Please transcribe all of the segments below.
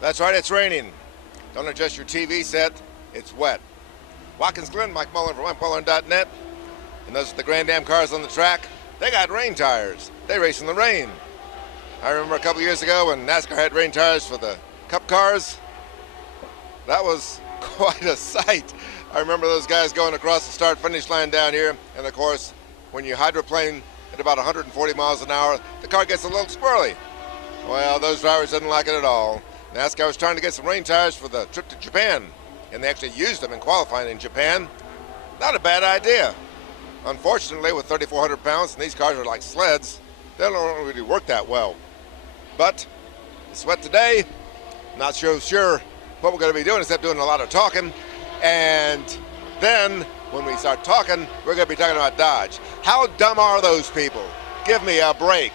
That's right, it's raining. Don't adjust your TV set, it's wet. Watkins Glen, Mike Mullen from MikeMullen.net. And those are the Grand Am cars on the track. They got rain tires. They race in the rain. I remember a couple years ago when NASCAR had rain tires for the Cup cars. That was quite a sight. I remember those guys going across the start-finish line down here. And of course, when you hydroplane at about 140 miles an hour, the car gets a little squirrely. Well, those drivers didn't like it at all. NASCAR was trying to get some rain tires for the trip to Japan, and they actually used them in qualifying in Japan. Not a bad idea. Unfortunately, with 3,400 pounds, and these cars are like sleds, they don't really work that well. But it's wet today. Not so sure what we're going to be doing except doing a lot of talking. And then when we start talking, we're going to be talking about Dodge. How dumb are those people? Give me a break.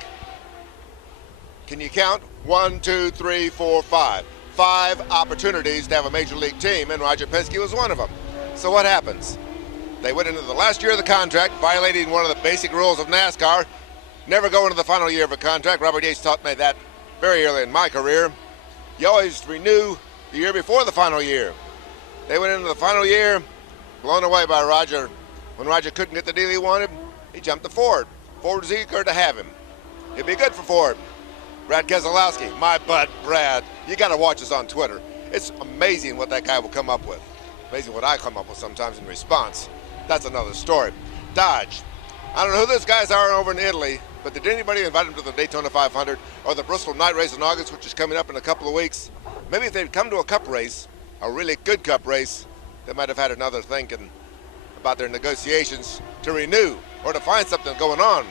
Can you count? 1, 2, 3, 4, 5. 5 opportunities to have a major league team, and Roger Penske was one of them. So what happens? They went into the last year of the contract, violating one of the basic rules of NASCAR. Never go into the final year of a contract. Robert Yates taught me that very early in my career. You always renew the year before the final year. They went into the final year, blown away by Roger. When Roger couldn't get the deal he wanted, he jumped to Ford. Ford was eager to have him. It'd be good for Ford. Brad Keselowski, my butt, Brad. You got to watch us on Twitter. It's amazing what that guy will come up with. Amazing what I come up with sometimes in response. That's another story. Dodge. I don't know who those guys are over in Italy, but did anybody invite them to the Daytona 500 or the Bristol night race in August, which is coming up in a couple of weeks? Maybe if they'd come to a cup race, a really good cup race, they might have had another thinking about their negotiations to renew or to find something going on.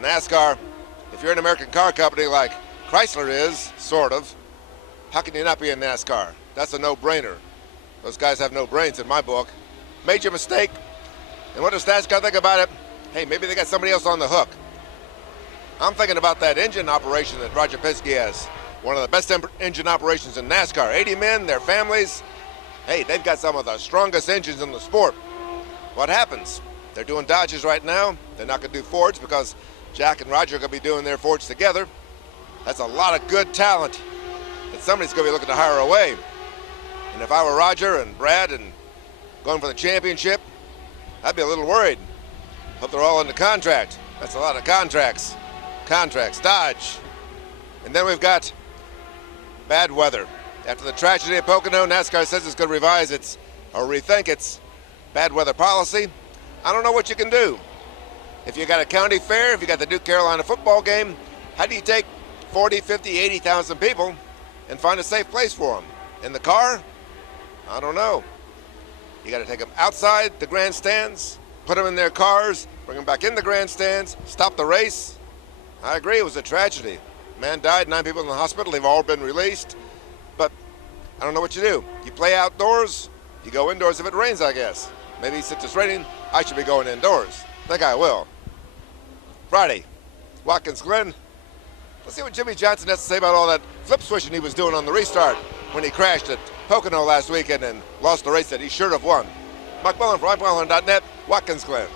NASCAR, if you're an American car company like Chrysler is, sort of, how can you not be in NASCAR? That's a no-brainer. Those guys have no brains in my book. Major mistake. And what does NASCAR think about it? Hey, maybe they got somebody else on the hook. I'm thinking about that engine operation that Roger Penske has. One of the best engine operations in NASCAR. 80 men, their families. Hey, they've got some of the strongest engines in the sport. What happens? They're doing Dodges right now. They're not going to do Fords because Jack and Roger are going to be doing their Fords together. That's a lot of good talent that somebody's going to be looking to hire away. And if I were Roger and Brad and going for the championship, I'd be a little worried. Hope they're all in the contract. That's a lot of contracts. Contracts, Dodge. And then we've got bad weather. After the tragedy at Pocono, NASCAR says it's going to revise its, or rethink its bad weather policy. I don't know what you can do. If you got a county fair, if you got the Duke Carolina football game, how do you take 40, 50, 80,000 people and find a safe place for them? In the car? I don't know. You got to take them outside the grandstands, put them in their cars, bring them back in the grandstands, stop the race. I agree, it was a tragedy. Man died, 9 people in the hospital, they've all been released. But I don't know what you do. You play outdoors, you go indoors if it rains, I guess. Maybe since it's raining, I should be going indoors. I think I will. Friday, Watkins Glen. Let's see what Jimmy Johnson has to say about all that flip switching he was doing on the restart when he crashed at Pocono last weekend and lost the race that he should have won. Mike Mullen from MikeMullen.net, Watkins Glen.